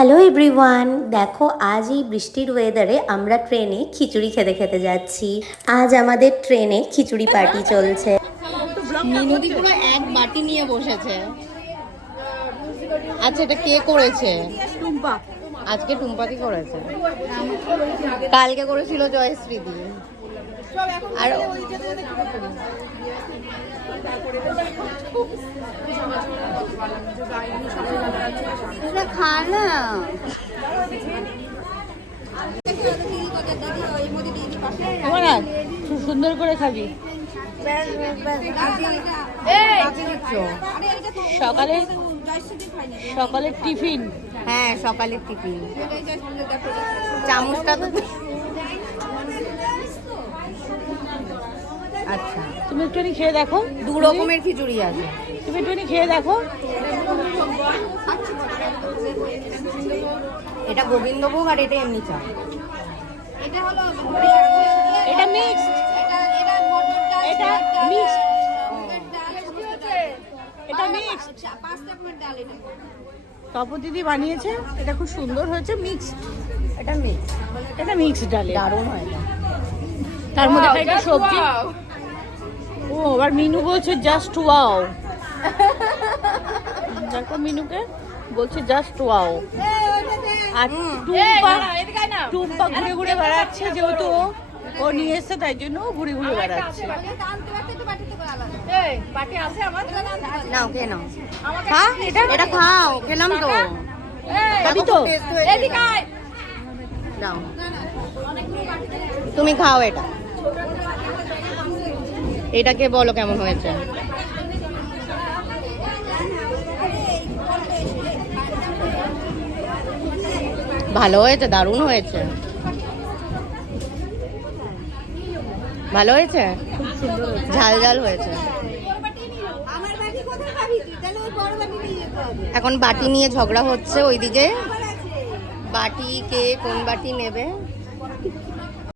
Hello everyone, দেখো আজ এই বৃষ্টির ওয়েদারে আমরা ট্রেনে খিচুড়ি খেতে খেতে যাচ্ছি। আজ আমাদের ট্রেনে খিচুড়ি পার্টি চলছে। মিনতি পুরো এক বাটি নিয়ে বসেছে। আচ্ছা, এটা কে করেছে? টুম্পা। আজকে টুম্পাদি করেছে, কালকে করেছিল জয়শ্রী দি। আর খা না, খুব সুন্দর করে খাবি। সকালের টিফিন। হ্যাঁ, সকালের টিফিন। চামচটা তো আচ্ছা, তুমি একটুখানি খেয়ে দেখো। দু রকমের খিচুড়ি আছে, তুমি একটুখানি খেয়ে দেখো। এটা গোবিন্দভোগ আর এটা এমনি চাল। এটা হলো এটা মিক্সড, এটা মিক্সড, এটা মিক্সড। তপন দিদি বানিয়েছে, এটা খুব সুন্দর হয়েছে। মিক্সড, এটা মিক্সড, এটা মিক্সড ডালে দারুণ হয়। তার মধ্যে একটা সবজি। ও আবার মিনু বলছে জাস্ট ওয়াও। দেখো মিনুকে বলছে জাস্ট ওয়াও। আর টুম্পা ঘুরে ঘুরে বেড়াচ্ছে, যেহেতু ও নিয়ে এসছে তাই জন্য ঘুরে ঘুরে বেড়াচ্ছে। নাও খেয়ে নাও। হ্যাঁ, এটা খাও। খেলাম তো, খাবি তো? নাও, তুমি খাও। এটাকে বলো কেমন হয়েছে। ভালো হয়েছে, দারুণ হয়েছে, ভালো হয়েছে, ঝাল ঝাল হয়েছে। এখন বাটি নিয়ে ঝগড়া হচ্ছে ওইদিকে। বাটি কে কোন বাটি নেবে।